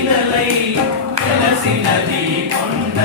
శిలలై వెలసినది కొండ.